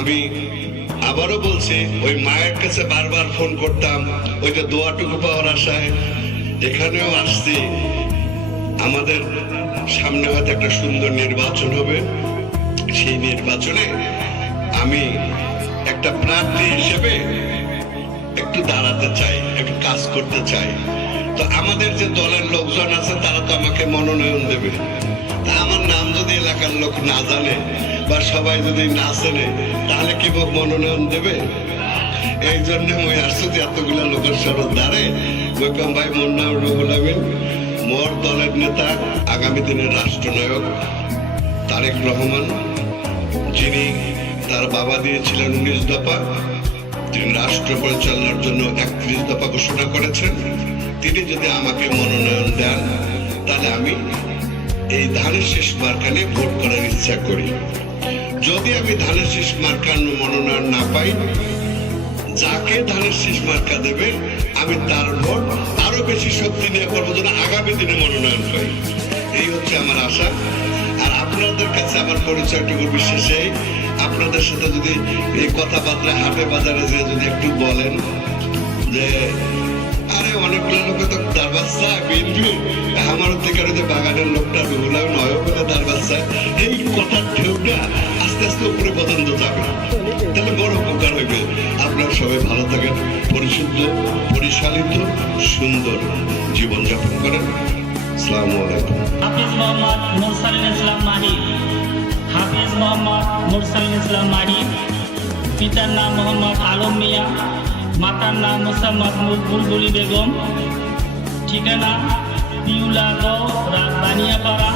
আমি আবারও বলছি, ওই মায়ের কাছে বারবার ফোন করতাম, ওইটা দোয়াটুকু পাওয়ার আশায় এখানেও আসছি। আমাদের সামনে হয়তো একটা সুন্দর নির্বাচন হবে, সেই নির্বাচনে আমি একটা প্রার্থী হিসেবে একটু দাঁড়াতে চাই, একটু কাজ করতে চাই। তো আমাদের যে দলের লোকজন আছে তারা তো আমাকে মনোনয়ন দেবে। তা আমার নাম যদি এলাকার লোক না জানে বা সবাই যদি না চেনে, তাহলে কি মনোনয়ন দেবে? এই জন্য মই আসছি যে এতগুলা লোকের সরদ দাঁড়ে বললাম, ভাই মোর নাম রুহুল আমিন, মোর দলের নেতা, আগামী দিনের রাষ্ট্রনায়ক তারেক রহমান, যিনি তার বাবা দিয়েছিলেন 19 দফা, তিনি রাষ্ট্র পরিচালনার জন্য 31 দফা ঘোষণা করেছেন। তিনি যদি আমাকে মনোনয়ন দেন, তাহলে আমি এই ধানের শীষ মার্কা নিয়ে ভোট করার ইচ্ছা করি। যদি আমি ধানের শীষ মার্কার মনোনয়ন না পাই, যাকে ধানের শীষ মার্কা দেবে আমি তার ভোট আরো বেশি শক্তি নিয়ে করবো, যেন আগামী দিনে মনোনয়ন পাই। এই হচ্ছে আমার আশা। আর আপনাদের কাছে আমার পরিচয়টুকু বিশেষে আপনাদের সাথে যদি এই কথাবার্তা হাটে বাজারে যে যদি একটু বলেন যে আরে অনেকগুলো লোক তো দারবাচ্চা বিন্দু আমার থেকে যে বাগানের লোকটা রুহুল নয় বলে দারবাচ্চা, এই কথার ঢেউটা আস্তে আস্তে উপরে পর্যন্ত যাবে, তাহলে বড় উপকার হইবে। আপনারা সবাই ভালো থাকেন, পরিশুদ্ধ পরিচালিত সুন্দর জীবনযাপন করেন। আসসালামু আলাইকুম। হাফিজ মোহাম্মদ মুরসালিন ইসলাম মাহি। হাফিজ মোহাম্মদ মুরসালিন ইসলাম মাহি। পিতার নাম মোহাম্মদ আলম মিয়া, মাতার নাম মোসাম্মদ বুলবুলি বেগম। ঠিকানা পিউলাগাঁও, বানিয়াপাড়া,